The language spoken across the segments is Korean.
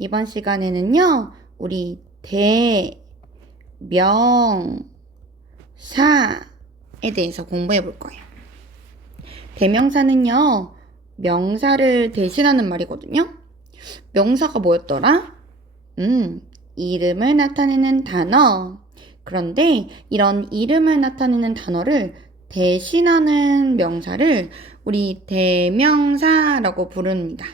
이번 시간에는요, 우리 대명사에 대해서 공부해 볼 거예요. 대명사는요, 명사를 대신하는 말이거든요. 명사가 뭐였더라? 이름을 나타내는 단어. 그런데 이런 이름을 나타내는 단어를 대신하는 명사를 우리 대명사라고 부릅니다.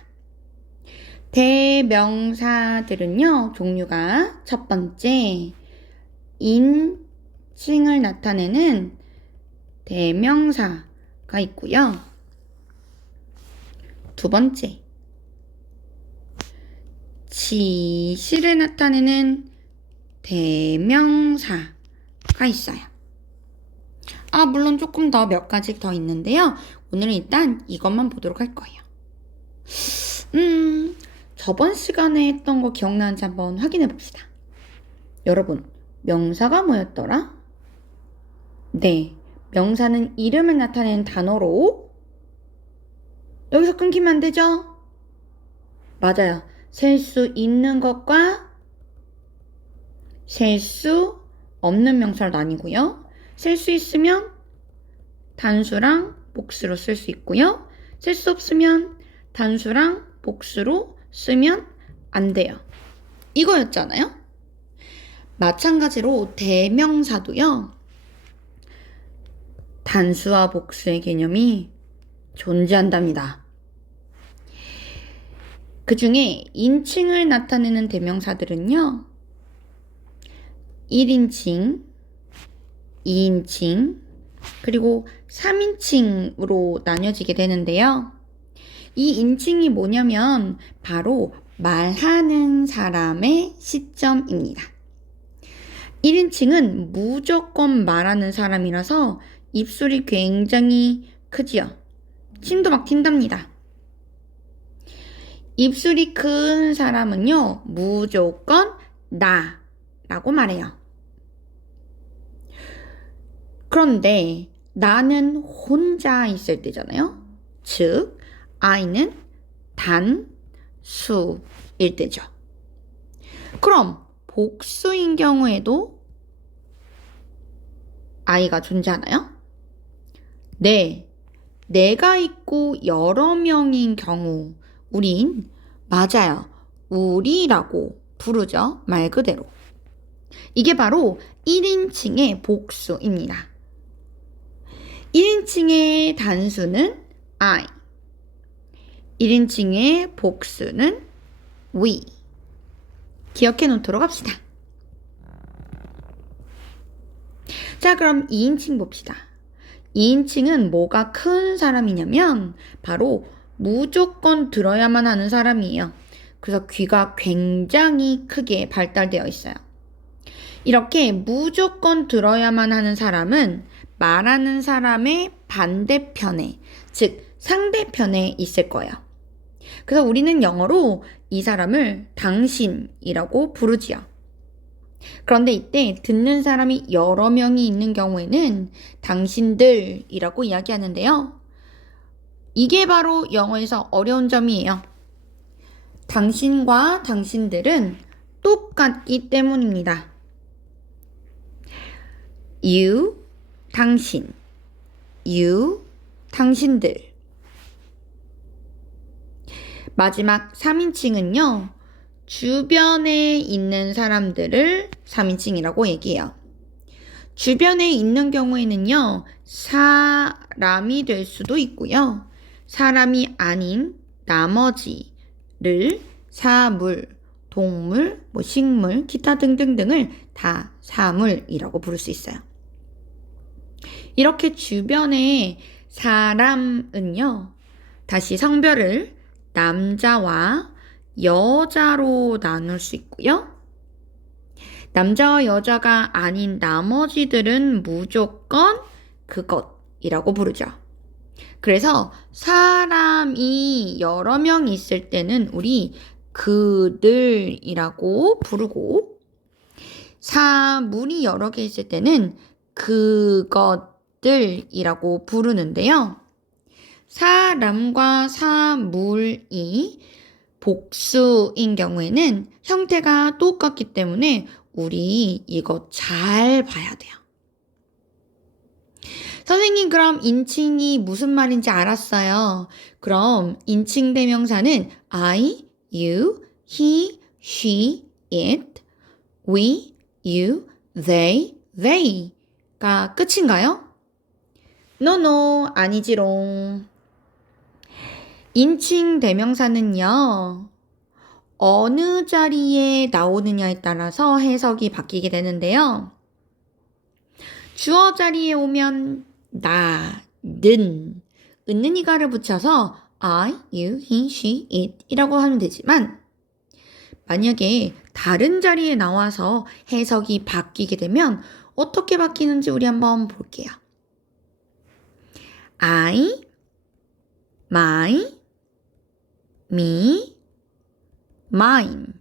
대명사들은요, 종류가 첫 번째, 인칭을 나타내는 대명사가 있고요. 두 번째, 지시를 나타내는 대명사가 있어요. 물론 조금 더 몇 가지 더 있는데요. 오늘은 일단 이것만 보도록 할 거예요. 저번 시간에 했던 거 기억나는지 한번 확인해 봅시다. 여러분, 명사가 뭐였더라? 네, 명사는 이름을 나타내는 단어로 여기서 끊기면 안 되죠? 맞아요. 셀 수 있는 것과 셀 수 없는 명사로 나뉘고요. 셀 수 있으면 단수랑 복수로 쓸 수 있고요. 셀 수 없으면 단수랑 복수로 쓰면 안 돼요. 이거였잖아요. 마찬가지로 대명사도요. 단수와 복수의 개념이 존재한답니다. 그 중에 인칭을 나타내는 대명사들은요. 1인칭, 2인칭, 그리고 3인칭으로 나뉘어지게 되는데요. 이 인칭이 뭐냐면 바로 말하는 사람의 시점입니다. 1인칭은 무조건 말하는 사람이라서 입술이 굉장히 크지요. 침도 막 튄답니다. 입술이 큰 사람은요, 무조건 나라고 말해요. 그런데 나는 혼자 있을 때잖아요. 즉, I는 단수일 때죠. 그럼 복수인 경우에도 I가 존재하나요? 네, 내가 있고 여러 명인 경우 우린 맞아요. 우리라고 부르죠. 말 그대로. 이게 바로 1인칭의 복수입니다. 1인칭의 단수는 I. 1인칭의 복수는 we. 기억해 놓도록 합시다. 자, 그럼 2인칭 봅시다. 2인칭은 뭐가 큰 사람이냐면 바로 무조건 들어야만 하는 사람이에요. 그래서 귀가 굉장히 크게 발달되어 있어요. 이렇게 무조건 들어야만 하는 사람은 말하는 사람의 반대편에, 즉 상대편에 있을 거예요. 그래서 우리는 영어로 이 사람을 당신이라고 부르지요. 그런데 이때 듣는 사람이 여러 명이 있는 경우에는 당신들이라고 이야기하는데요. 이게 바로 영어에서 어려운 점이에요. 당신과 당신들은 똑같기 때문입니다. You, 당신. You, 당신들. 마지막 3인칭은요. 주변에 있는 사람들을 3인칭이라고 얘기해요. 주변에 있는 경우에는요. 사람이 될 수도 있고요. 사람이 아닌 나머지를 사물, 동물, 식물, 기타 등등등을 다 사물이라고 부를 수 있어요. 이렇게 주변에 사람은요. 다시 성별을 남자와 여자로 나눌 수 있고요. 남자와 여자가 아닌 나머지들은 무조건 그것이라고 부르죠. 그래서 사람이 여러 명 있을 때는 우리 그들이라고 부르고 사물이 여러 개 있을 때는 그것들이라고 부르는데요. 사람과 사물이 복수인 경우에는 형태가 똑같기 때문에 우리 이거 잘 봐야 돼요. 선생님, 그럼 인칭이 무슨 말인지 알았어요. 그럼 인칭 대명사는 I, you, he, she, it, we, you, they가 끝인가요? No, 아니지롱. 인칭 대명사는요, 어느 자리에 나오느냐에 따라서 해석이 바뀌게 되는데요. 주어 자리에 오면 는, 은는이가를 붙여서 I, you, he, she, it 이라고 하면 되지만 만약에 다른 자리에 나와서 해석이 바뀌게 되면 어떻게 바뀌는지 우리 한번 볼게요. I, my, me, mine,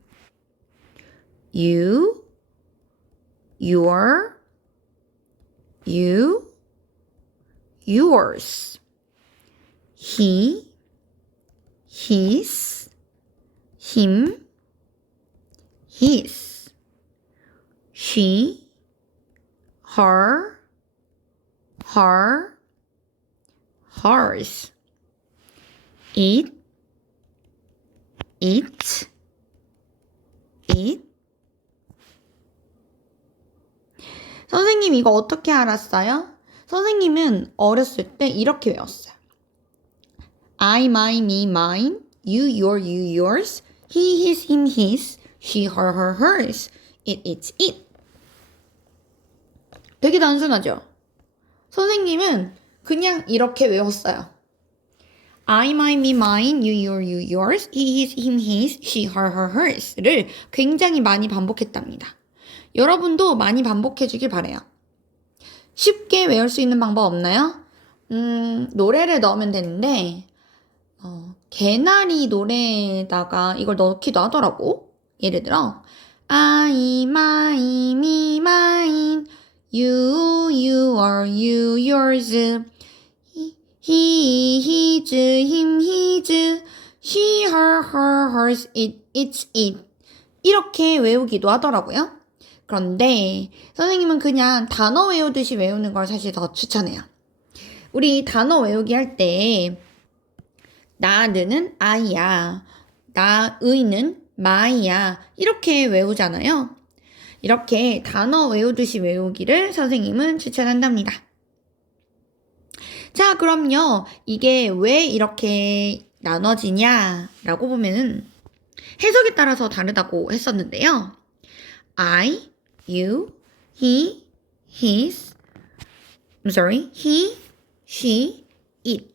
you, your, you, yours, he, his, him, his, she, her, hers, it, 선생님, 이거 어떻게 알았어요? 선생님은 어렸을 때 이렇게 외웠어요. I, my, me, mine, you, your, you, yours, he, his, him, his, she, her, hers, it, its, it. 되게 단순하죠? 선생님은 그냥 이렇게 외웠어요. I, my, me, mine, you, your, you, yours, he, his, him, his, she, her, hers를 굉장히 많이 반복했답니다. 여러분도 많이 반복해 주길 바래요. 쉽게 외울 수 있는 방법 없나요? 노래를 넣으면 되는데 개나리 노래에다가 이걸 넣기도 하더라고. 예를 들어 I, my, me, mine, you, your, you, yours, he, his, him, his, she, her, hers, it, its, it 이렇게 외우기도 하더라고요. 그런데 선생님은 그냥 단어 외우듯이 외우는 걸 사실 더 추천해요. 우리 단어 외우기 할 때 나는 I야, 나의는 my야 이렇게 외우잖아요. 이렇게 단어 외우듯이 외우기를 선생님은 추천한답니다. 자, 그럼요. 이게 왜 이렇게 나눠지냐라고 보면은 해석에 따라서 다르다고 했었는데요. I, you, he, his, he, she, it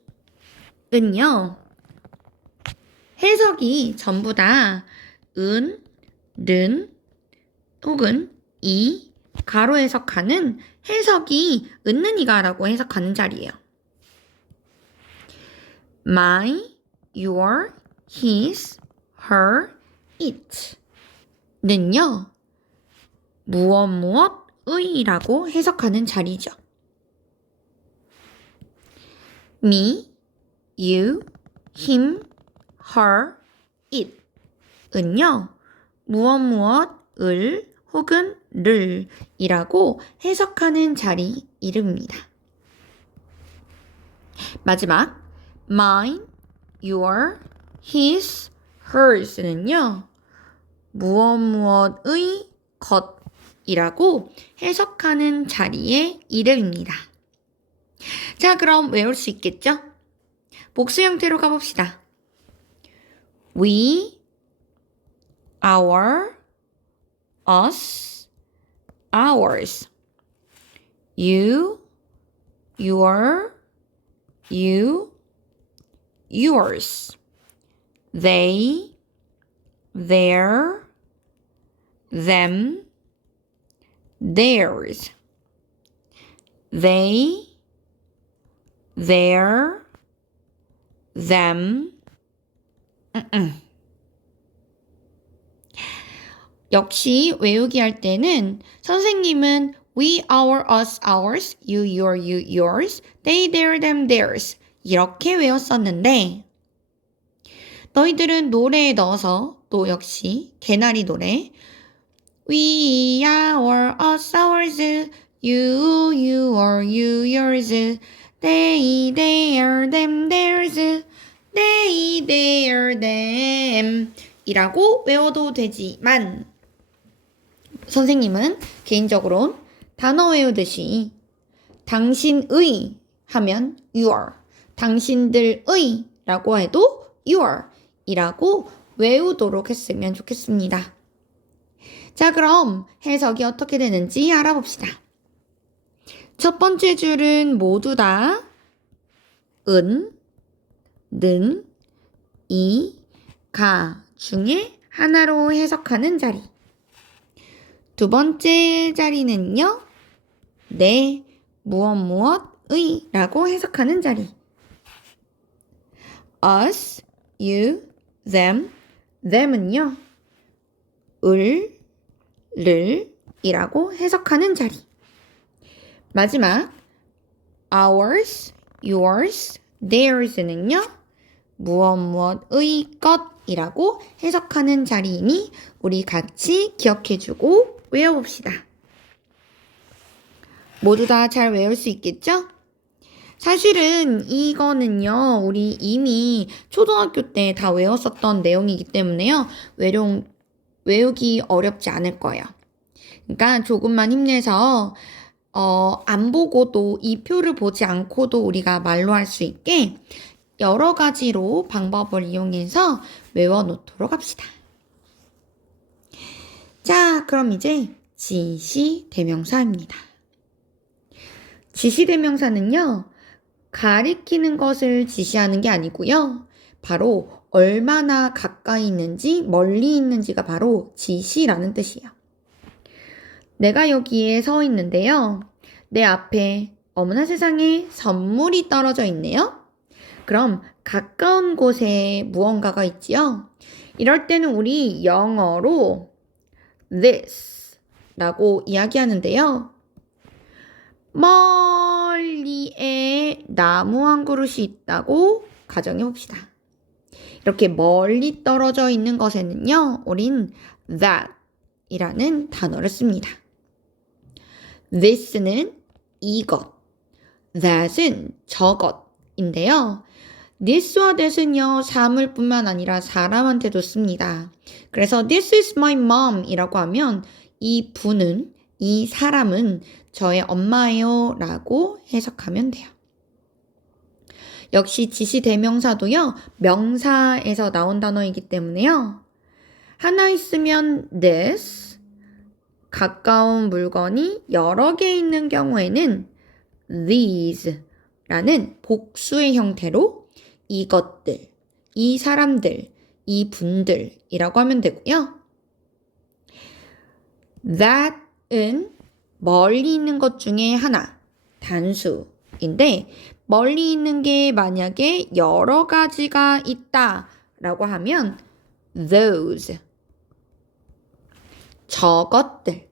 은요. 해석이 전부 다 는, 혹은 이, 가로 해석하는 해석이 은는이가라고 해석하는 자리예요. My, your, his, her, it 는요. 무엇의라고 해석하는 자리죠. Me, you, him, her, it 은요. 무엇을 혹은 를 이라고 해석하는 자리 이름입니다. 마지막 mine, your, his, hers는요. 무엇의 것이라고 해석하는 자리의 이름입니다. 자, 그럼 외울 수 있겠죠? 복수 형태로 가봅시다. We, our, us, ours. You, your, you, yours. They, their, them, theirs. They, their, them. 역시 외우기 할 때는 선생님은 we, our, us, ours, you, your, you, yours, they, their, them, theirs 이렇게 외웠었는데 너희들은 노래에 넣어서 또 역시 개나리 노래 We are us ours You you yours They their them theirs They their them 이라고 외워도 되지만 선생님은 개인적으로 단어 외우듯이 당신의 하면 your, 당신들의 라고 해도 your 이라고 외우도록 했으면 좋겠습니다. 자, 그럼 해석이 어떻게 되는지 알아봅시다. 첫 번째 줄은 모두 다 은, 는, 이, 가 중에 하나로 해석하는 자리. 두 번째 자리는요. 네, 무엇의 라고 해석하는 자리. us, you, them, them은요. 를 이라고 해석하는 자리. 마지막 ours, yours, theirs는요. 무엇의 것이라고 해석하는 자리이니 우리 같이 기억해주고 외워봅시다. 모두 다 잘 외울 수 있겠죠? 사실은 이거는요, 우리 이미 초등학교 때 다 외웠었던 내용이기 때문에요, 외우기 어렵지 않을 거예요. 그러니까 조금만 힘내서, 안 보고도 이 표를 보지 않고도 우리가 말로 할 수 있게 여러 가지로 방법을 이용해서 외워놓도록 합시다. 자, 그럼 이제 지시대명사입니다. 지시대명사는요, 가리키는 것을 지시하는 게 아니고요. 바로 얼마나 가까이 있는지 멀리 있는지가 바로 지시라는 뜻이에요. 내가 여기에 서 있는데요. 내 앞에 어머나 세상에 선물이 떨어져 있네요. 그럼 가까운 곳에 무언가가 있지요. 이럴 때는 우리 영어로 this 라고 이야기하는데요. 멀리에 나무 한 그루이 있다고 가정해 봅시다. 이렇게 멀리 떨어져 있는 것에는요, 우린 that 이라는 단어를 씁니다. this는 이것, that은 저것인데요. this와 that은요, 사물뿐만 아니라 사람한테도 씁니다. 그래서 this is my mom 이라고 하면 이 분은, 이 사람은 저의 엄마예요 라고 해석하면 돼요. 역시 지시대명사도요, 명사에서 나온 단어이기 때문에요. 하나 있으면 this, 가까운 물건이 여러 개 있는 경우에는 these 라는 복수의 형태로 이것들, 이 사람들, 이 분들이라고 하면 되고요. that은 멀리 있는 것 중에 하나, 단수인데 멀리 있는 게 만약에 여러 가지가 있다라고 하면 those, 저것들,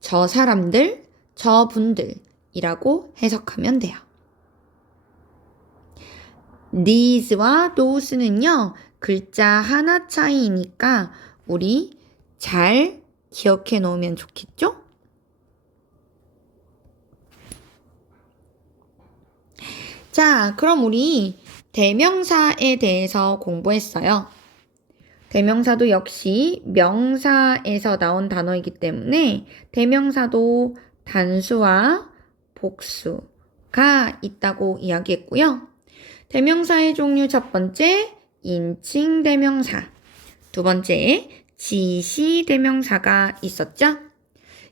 저 사람들, 저 분들이라고 해석하면 돼요. these와 those는요, 글자 하나 차이니까 우리 잘 기억해 놓으면 좋겠죠? 자, 그럼 우리 대명사에 대해서 공부했어요. 대명사도 역시 명사에서 나온 단어이기 때문에 대명사도 단수와 복수가 있다고 이야기했고요. 대명사의 종류 첫 번째, 인칭대명사. 두 번째, 지시대명사가 있었죠.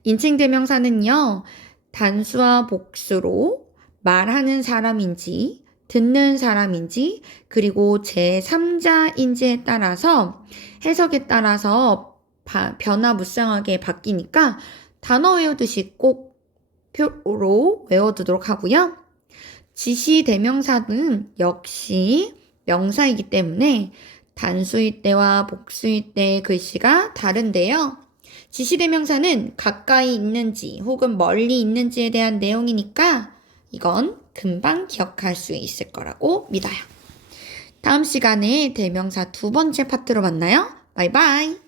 인칭대명사는요, 단수와 복수로 말하는 사람인지 듣는 사람인지 그리고 제3자인지에 따라서 해석에 따라서 변화무쌍하게 바뀌니까 단어 외우듯이 꼭 표로 외워두도록 하고요. 지시대명사는 역시 명사이기 때문에 단수일 때와 복수일 때의 글씨가 다른데요. 지시대명사는 가까이 있는지 혹은 멀리 있는지에 대한 내용이니까 이건 금방 기억할 수 있을 거라고 믿어요. 다음 시간에 대명사 두 번째 파트로 만나요. 바이바이.